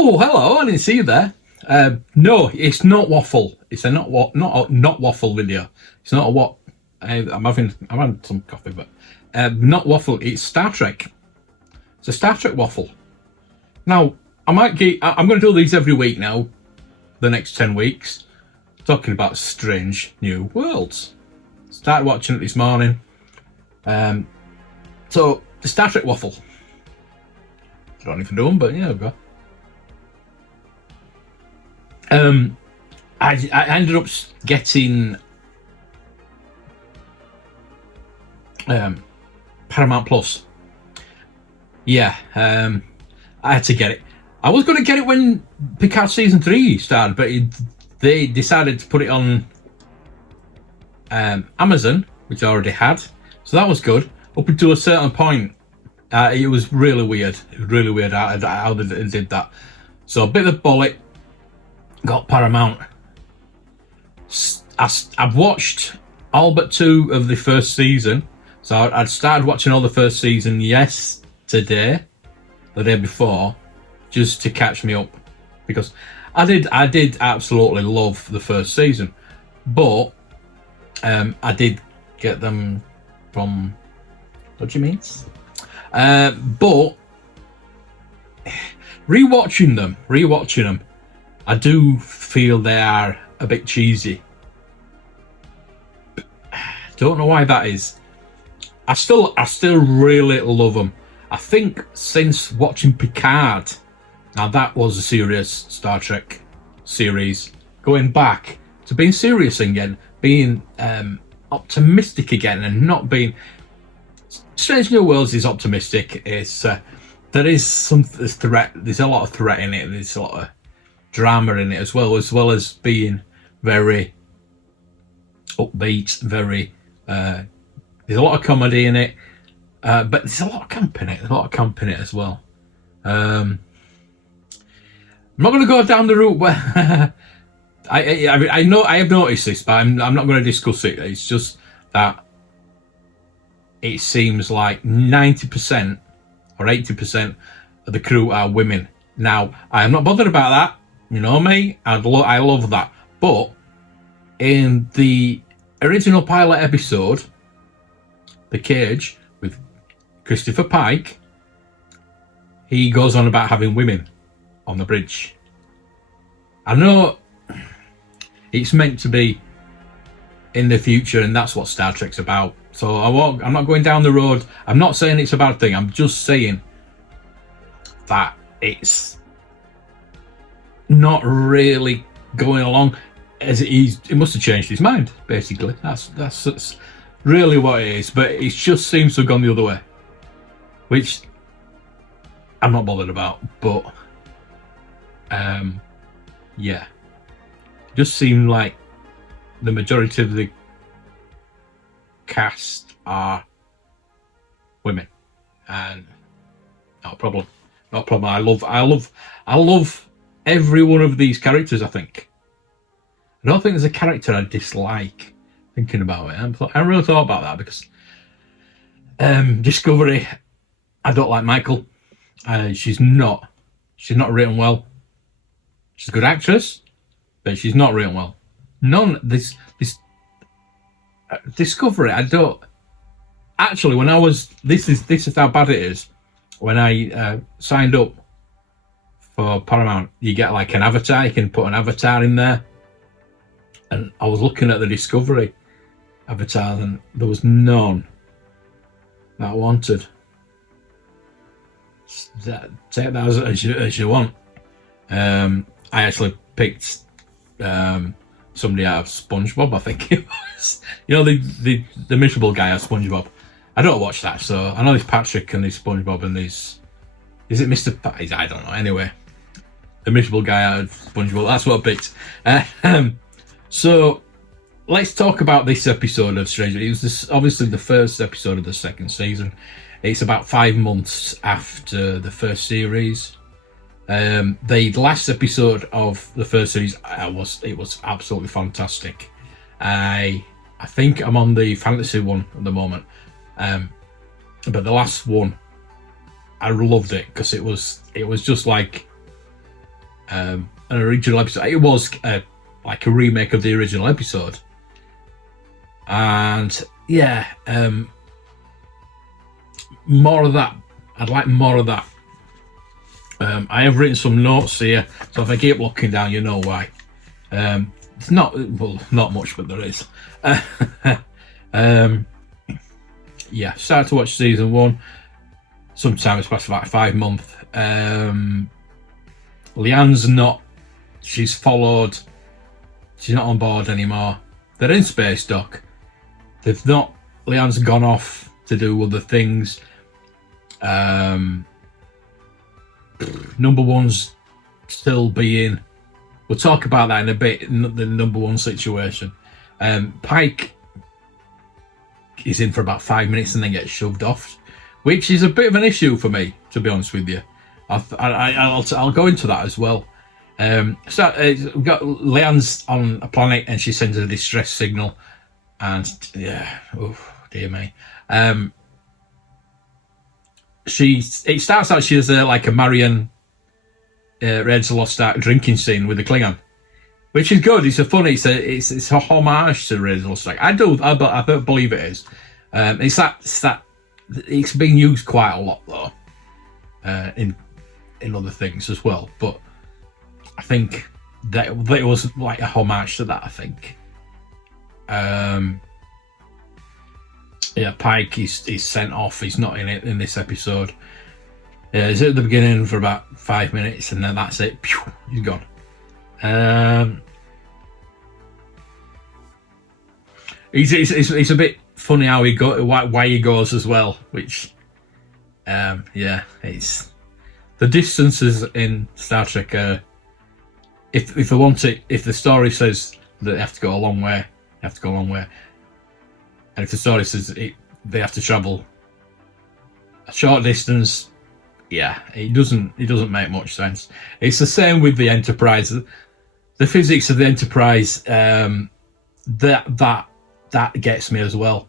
Oh, hello! I didn't see you there. No, it's not Waffle. It's a not Waffle video. It's not a what. I'm having some coffee, but not Waffle. It's Star Trek. It's a Star Trek Waffle. Now I'm going to do these every week now. The next 10 weeks, talking about strange new worlds. Started watching it this morning. So the Star Trek Waffle. I don't even do them, but yeah, I've got. I ended up getting Paramount Plus. Yeah, I had to get it. I was going to get it when Picard season 3 started, but they decided to put it on Amazon, which I already had, so that was good. Up until a certain point, it was really weird. It was really weird how they did that. So a bit of bollock. Got Paramount. I've watched all but 2 of the first season. So I'd started watching all the first season yesterday, the day before, just to catch me up, because I did absolutely love the first season, but I did get them from what do you mean? But rewatching them, I do feel they are a bit cheesy. Don't know why that is. I still really love them. I think since watching Picard, now that was a serious Star Trek series, going back to being serious again, being optimistic again, and not being. Strange New Worlds is optimistic. It's there is some threat. There's a lot of threat in it. There's a lot of drama in it as well as being very upbeat. Very there's a lot of comedy in it, but there's a lot of camp in it. There's a lot of camp in it as well. I'm not going to go down the route where I know I have noticed this, but I'm not going to discuss it. It's just that it seems like 90% or 80% of the crew are women. Now, I am not bothered about that. You know me, I love that. But in the original pilot episode, The Cage, with Christopher Pike, he goes on about having women on the bridge. I know it's meant to be in the future, and that's what Star Trek's about. So I'm not going down the road. I'm not saying it's a bad thing. I'm just saying that it's not really going along as it is. It must have changed his mind, basically. That's really what it is. But it just seems to have gone the other way, which I'm not bothered about. But yeah, just seemed like the majority of the cast are women, and not a problem. Not a problem. I love every one of these characters. I think. I don't think there's a character I dislike. Thinking about it, I really thought about that, because Discovery, I don't like Michael. She's not written well. She's a good actress, but she's not written well. This Discovery, I don't actually. When I was this is how bad it is. When I signed up for Paramount, you get like an avatar. You can put an avatar in there, and I was looking at the Discovery avatar, and there was none that I wanted. Take that as you want. I actually picked somebody out of SpongeBob, I think it was. You know, the miserable guy out of SpongeBob. I don't watch that, so I know there's Patrick and there's SpongeBob and there's... Is it Mr. I don't know. Anyway, the miserable guy out of SpongeBob, that's what I picked. So, let's talk about this episode of Stranger. It was obviously the first episode of the second season. It's about 5 months after the first series. The last episode of the first series, it was absolutely fantastic. I think I'm on the fantasy one at the moment, but the last one, I loved it because it was just like an original episode. It was like a remake of the original episode, and yeah, more of that. I'd like more of that. I have written some notes here, so if I keep looking down, you know why. It's not much, but there is. Yeah, started to watch season 1. Sometime it's past about 5 months. Leanne's not. She's followed. She's not on board anymore. They're in space dock. They've not. Leanne's gone off to do other things. Number one's still being. We'll talk about that in a bit. The number one situation. Pike is in for about 5 minutes and then gets shoved off, which is a bit of an issue for me, to be honest with you. I'll go into that as well. So we've got Leanne's on a planet and she sends a distress signal, and yeah, oh dear me. It starts out she has like a Marion Raiders of the Lost Ark drinking scene with the Klingon, which is good. It's it's a homage to Raiders of the Lost Ark. I don't believe it is. It's that it's being used quite a lot though, in other things as well. But I think that it was like a homage to that. I think. Yeah, Pike is sent off. He's not in it in this episode. He's at the beginning for about 5 minutes, and then that's it. Pew, he's gone. It's a bit funny how why he goes as well. Which, yeah, it's the distances in Star Trek. If they want it, if the story says that they have to go a long way, they have to go a long way. And if the story says they have to travel a short distance, yeah, it doesn't make much sense. It's the same with the Enterprise. The physics of the Enterprise, that gets me as well.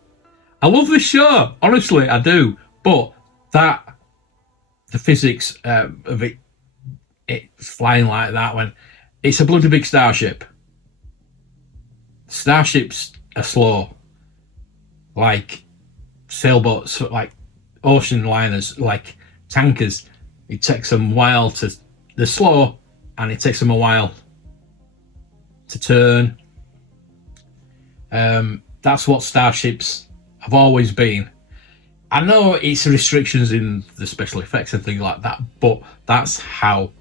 I love this show, honestly, I do. But the physics of it's flying like that when it's a bloody big starship. Starships are slow. Like sailboats, like ocean liners, like tankers. It takes them a while they're slow, and it takes them a while to turn. That's what starships have always been. I know it's restrictions in the special effects and things like that, but that's how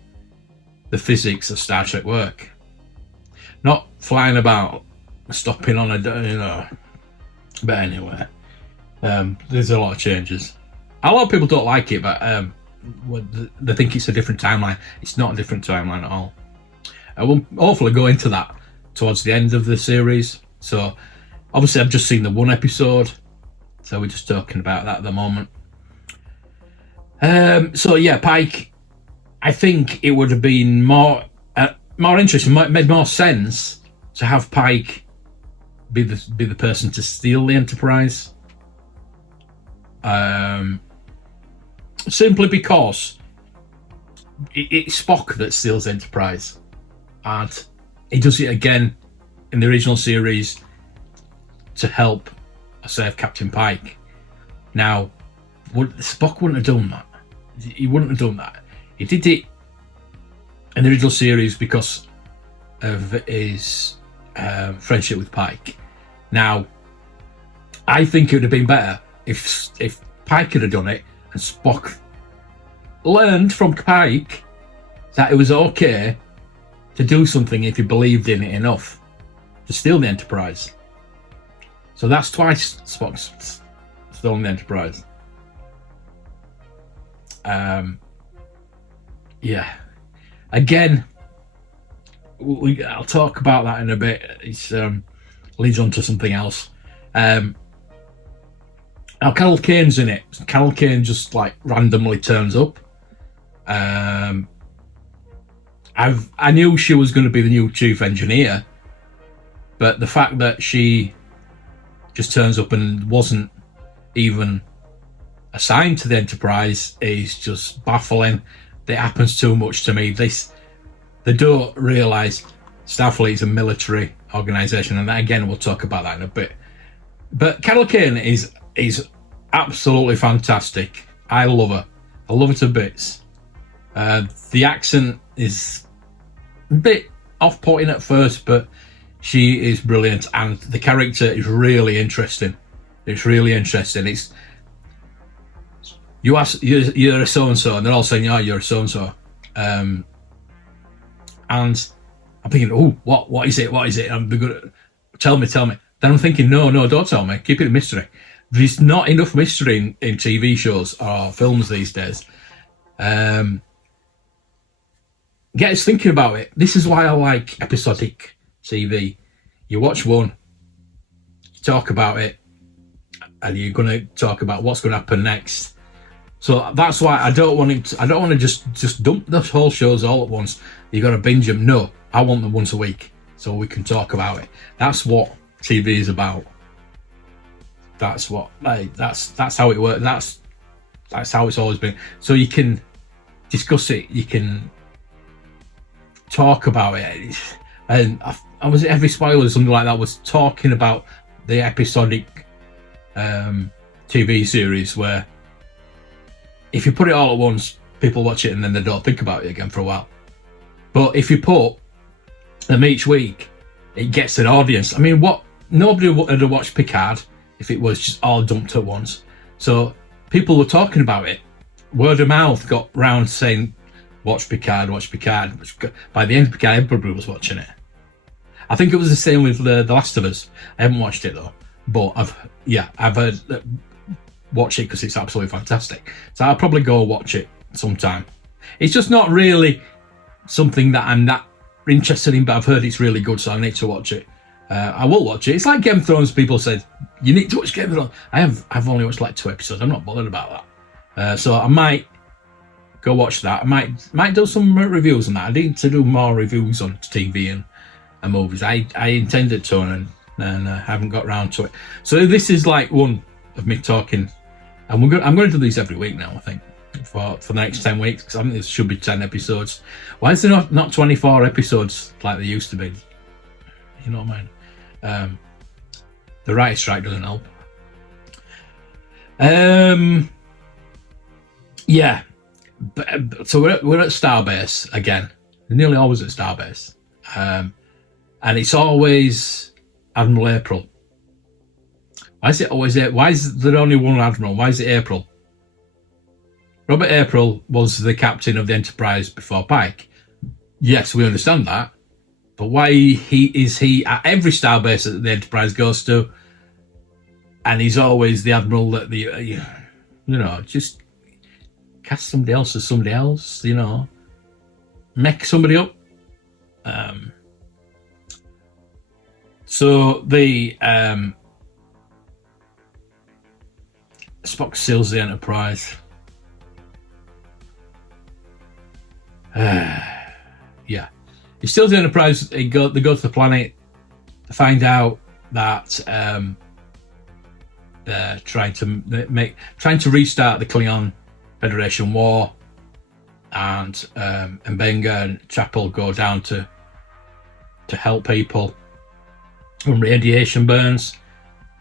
the physics of Star Trek work. Not flying about, stopping on a, But anyway, there's a lot of changes. A lot of people don't like it, but they think it's a different timeline. It's not a different timeline at all. I will hopefully go into that towards the end of the series. So, obviously, I've just seen the 1 episode, so we're just talking about that at the moment. So yeah, Pike. I think it would have been more interesting, made more sense to have Pike be the person to steal the Enterprise. Simply because it's Spock that steals the Enterprise, and he does it again in the original series to help save Captain Pike. Now, Spock wouldn't have done that. He wouldn't have done that. He did it in the original series because of his friendship with Pike. Now, I think it would have been better if Pike had done it and Spock learned from Pike that it was okay to do something if he believed in it enough to steal the Enterprise. So that's twice Spock's stolen the Enterprise. Yeah. Again, I'll talk about that in a bit. It's leads on to something else. Now Carol Kane's in it. Carol Kane just like randomly turns up. I knew she was going to be the new chief engineer, but the fact that she just turns up and wasn't even assigned to the Enterprise is just baffling. It happens too much to me. The they don't realise Starfleet is a military organisation, and again we'll talk about that in a bit. But Carol Kane is absolutely fantastic. I love her. I love her to bits. The accent is a bit off-putting at first, but she is brilliant, and the character is really interesting. It's really interesting. It's you ask you're a so and so, and they're all saying, "Oh, you're a so and so," and I'm thinking, "Oh, what is it? What is it?" And they're gonna tell me. Then I'm thinking, "No, don't tell me. Keep it a mystery." There's not enough mystery in TV shows or films these days. Get us thinking about it. This is why I like episodic TV. You watch one, you talk about it, and you're going to talk about what's going to happen next. So that's why I don't want to just dump the whole shows all at once. You got to binge them. No, I want them once a week so we can talk about it. That's what TV is about. That's what that's how it works. That's how it's always been. So you can discuss it. You can talk about it. And I was every spoiler or something like that was talking about the episodic TV series where if you put it all at once, people watch it and then they don't think about it again for a while. But if you put them each week, it gets an audience. I mean, nobody would have watched Picard if it was just all dumped at once. So people were talking about it. Word of mouth got round saying, watch Picard. By the end of Picard, everybody was watching it. I think it was the same with The Last of Us. I haven't watched it though, but I've heard watch it because it's absolutely fantastic. So I'll probably go watch it sometime. It's just not really something that I'm that interested in, but I've heard it's really good, so I need to watch it. I will watch it. It's like Game of Thrones. People said you need to watch Game of Thrones. I've only watched like 2 episodes. I'm not bothered about that. So I might go watch that. I might do some reviews on that. I need to do more reviews on TV and movies. I intended to, and I haven't got round to it. So this is like one of me talking, and I'm going to do these every week now. I think for the next 10 weeks, because I think there should be 10 episodes. Why is there not 24 episodes like there used to be? You know what I mean? The writer's strike doesn't help. Yeah. So we're at Starbase again. We're nearly always at Starbase. And it's always Admiral April. Why is it always April? Why is there only one Admiral? Why is it April? Robert April was the captain of the Enterprise before Pike. Yes, we understand that. But why is he at every Starbase that the Enterprise goes to, and he's always the Admiral that just cast somebody else as somebody else, make somebody up. So the Spock seals the Enterprise. Yeah. He steals the Enterprise. They go to the planet to find out that they're trying to restart the Klingon Federation war, and Mbenga and Chapel go down to help people from radiation burns.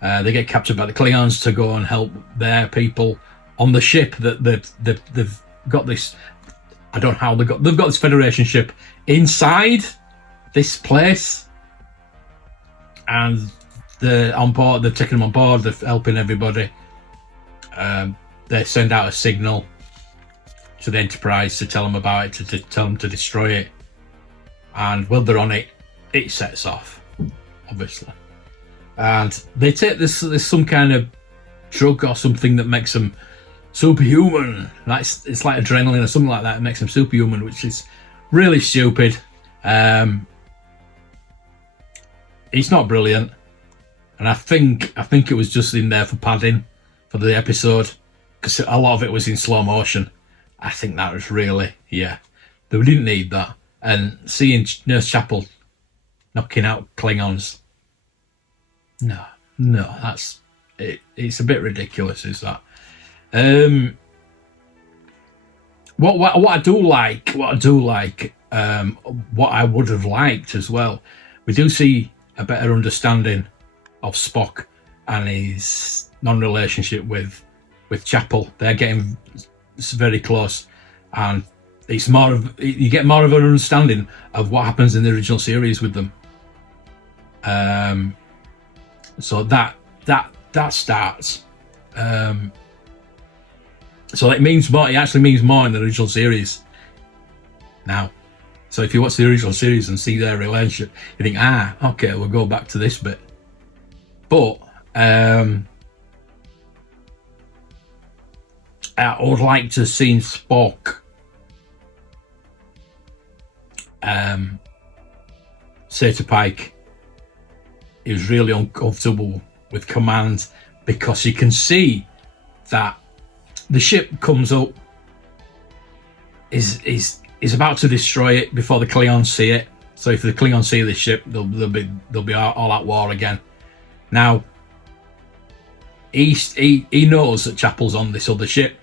They get captured by the Klingons to go and help their people on the ship that they've got this. I don't know how they've got this Federation ship inside this place, and they're on board. They're taking them on board. They're helping everybody. They send out a signal to the Enterprise to tell them about it, to tell them to destroy it. And while they're on it, it sets off, obviously. And they take this. There's some kind of drug or something that makes them superhuman. It's like adrenaline or something like that. It makes them superhuman, which is really stupid. It's not brilliant, and I think it was just in there for padding for the episode, because a lot of it was in slow motion. I think that was really, they didn't need that. And seeing Nurse Chapel knocking out Klingons, no, that's it. It's a bit ridiculous, is that? What I do like what I would have liked as well, we do see a better understanding of Spock and his non-relationship with Chapel. They're getting very close, and it's more of, you get more of an understanding of what happens in the original series with them. So that starts. So it means more. It actually means more in the original series now. So if you watch the original series and see their relationship, you think, okay, we'll go back to this bit. But I would like to see Spock say to Pike he was really uncomfortable with command, because you can see that the ship comes up, is about to destroy it before the Klingons see it. So if the Klingons see the ship, they'll be all at war again. Now he knows that Chapel's on this other ship,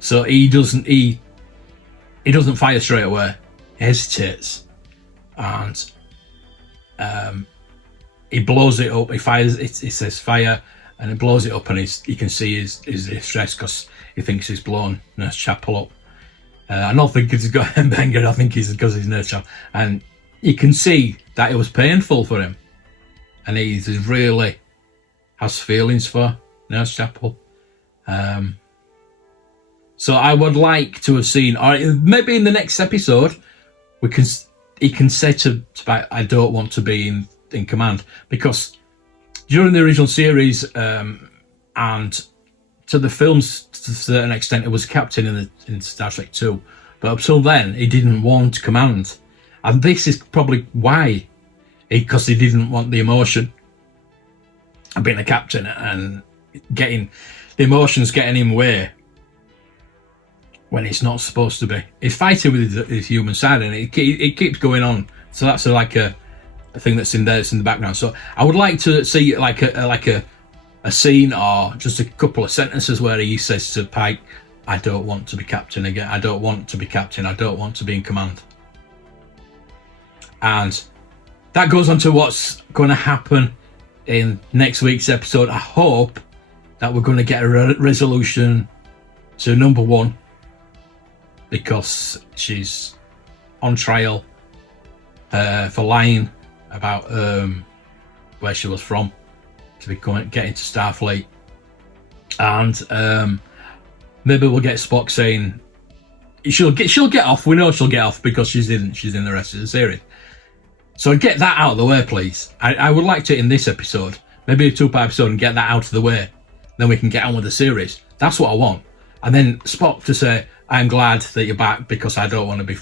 so he doesn't fire straight away. He hesitates, and he blows it up. He fires it. He says fire, and he blows it up, and you can see his distress because he thinks he's blown Nurse Chapel up. I don't think he's got Benga. I think he's because he's Nurse Chapel, and you can see that it was painful for him, and he really has feelings for Nurse Chapel. So I would like to have seen, or maybe in the next episode, he can say to I don't want to be in command, because during the original series and to the films to a certain extent, it was captain in Star Trek 2, but up till then he didn't want command, and this is probably why, because he didn't want the emotion of being a captain and getting the emotions getting in way when it's not supposed to be. He's fighting with his human side, and it keeps going on. So that's like a thing that's in there, it's in the background. So I would like to see like a scene or just a couple of sentences where he says to Pike, I don't want to be captain again. I don't want to be captain. I don't want to be in command. And that goes on to what's going to happen in next week's episode. I hope that we're going to get a resolution to number 1, because she's on trial for lying about where she was from to get into Starfleet, and maybe we'll get Spock saying she'll get off. We know she'll get off because she's in the rest of the series. So get that out of the way, please. I would like to, in this episode, maybe a 2-part episode, and get that out of the way. Then we can get on with the series. That's what I want. And then Spock to say, I'm glad that you're back, because I don't want to be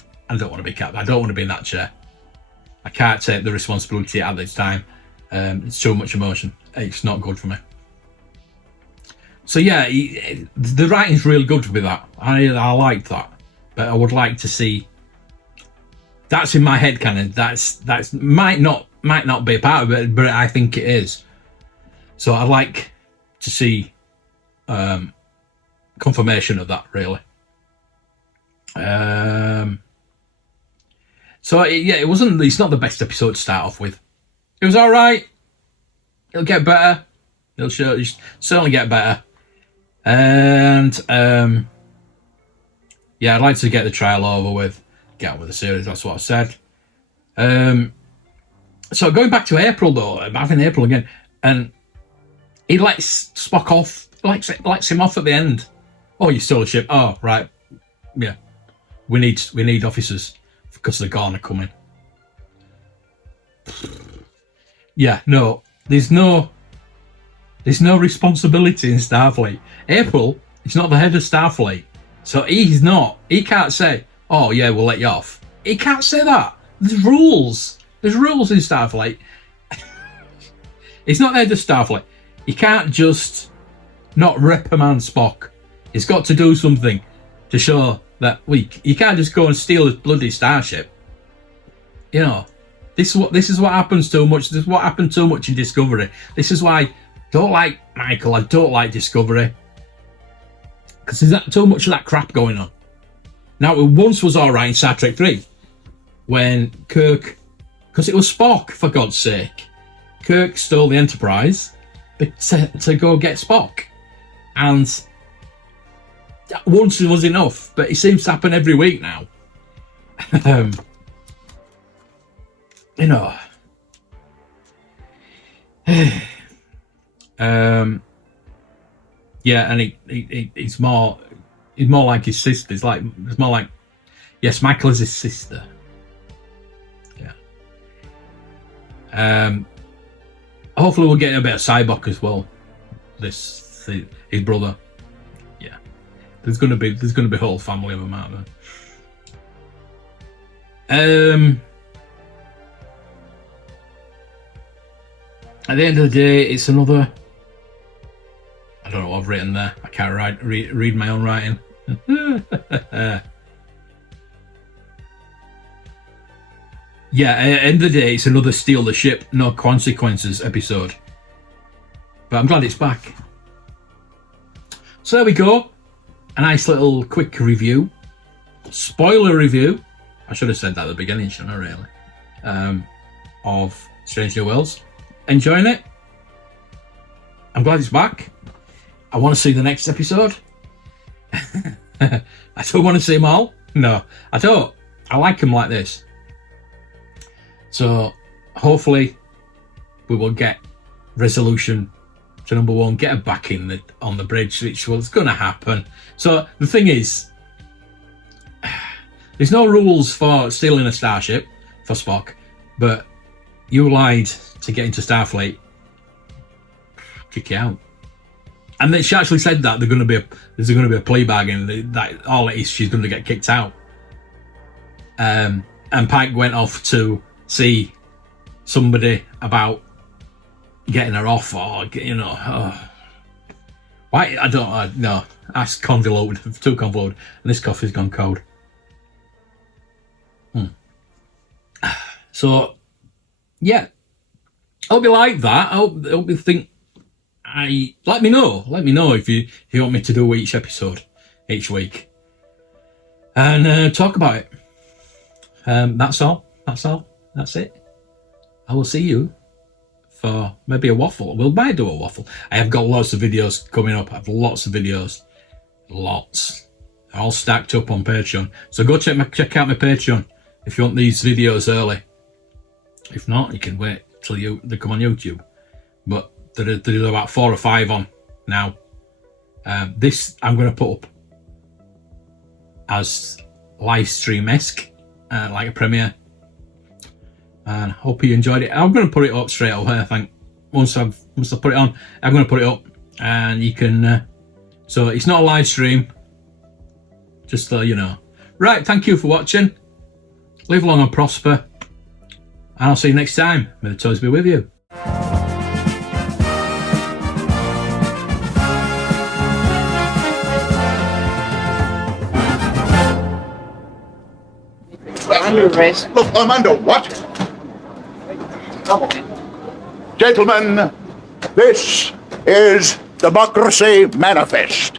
captain. I don't want to be in that chair. I can't take the responsibility at this time. It's too much emotion. It's not good for me. So yeah, the writing's really good with that. I like that, but I would like to see. That's in my head canon. That's might not be a part of it, but I think it is. So I'd like to see confirmation of that, really. So it wasn't. It's not the best episode to start off with. It was all right. It'll get better. It'll certainly get better. And I'd like to get the trial over with. Get on with the series. That's what I said. So going back to April though, I'm having April again, and he lets Spock off. Lets him off at the end. Oh, you stole a ship. Oh, right. Yeah. We need officers because the Gorn are coming. Yeah, no. There's no responsibility in Starfleet. April is not the head of Starfleet. So he can't say, oh yeah, we'll let you off. He can't say that. There's rules. There's rules in Starfleet. He's not the head of Starfleet. He can't just not reprimand Spock. He's got to do something to show that you can't just go and steal his bloody starship. You know, this is what happens too much. This is what happened too much in Discovery. This is why I don't like Michael. I don't like Discovery, because there's too much of that crap going on. Now, it once was all right in Star Trek 3. when Kirk, because it was Spock, for God's sake. Kirk stole the Enterprise to go get Spock. And once it was enough, but it seems to happen every week now. You know. Yeah, and he's more like his sister. It's more like, yes, Michael is his sister. Yeah. Hopefully we'll get a bit of Cyborg as well. His brother. Yeah. There's gonna be a whole family of them out there. At the end of the day, it's another. I don't know what I've written there. I can't read my own writing. Yeah, at the end of the day, it's another steal the ship, no consequences episode. But I'm glad it's back. So there we go. A nice little quick review. Spoiler review. I should have said that at the beginning, shouldn't I, really? Of Strange New Worlds. Enjoying it. I'm glad it's back. I want to see the next episode. I don't want to see them all. No, I don't. I like them like this. So hopefully we will get resolution to number one, get her back on the bridge, which was going to happen. So the thing is, there's no rules for stealing a starship for Spock, but you lied to get into Starfleet, kick you out. And then she actually said that there's going to be a plea bargain, that all it is, she's going to get kicked out. And Pike went off to see somebody about getting her off, or why? I don't know. That's convoluted, too convoluted, and this coffee's gone cold. So yeah, I hope you like that. I hope you think. Let me know if you want me to do each episode each week and talk about it. That's all. That's it. I will see you for maybe a waffle. We might do a waffle. I have got lots of videos coming up. I have lots of videos. Lots. They're all stacked up on Patreon. So go check out my Patreon if you want these videos early. If not, you can wait till they come on YouTube. But there's about 4 or 5 on now. This I'm going to put up as live stream-esque, like a premiere. And hope you enjoyed it. I'm going to put it up straight away. I think once I put it on, I'm going to put it up, and you can. So it's not a live stream. Just so you know. Right. Thank you for watching. Live long and prosper. And I'll see you next time. May the toys be with you. Under arrest. Look, I'm under what? Gentlemen, this is Democracy Manifest.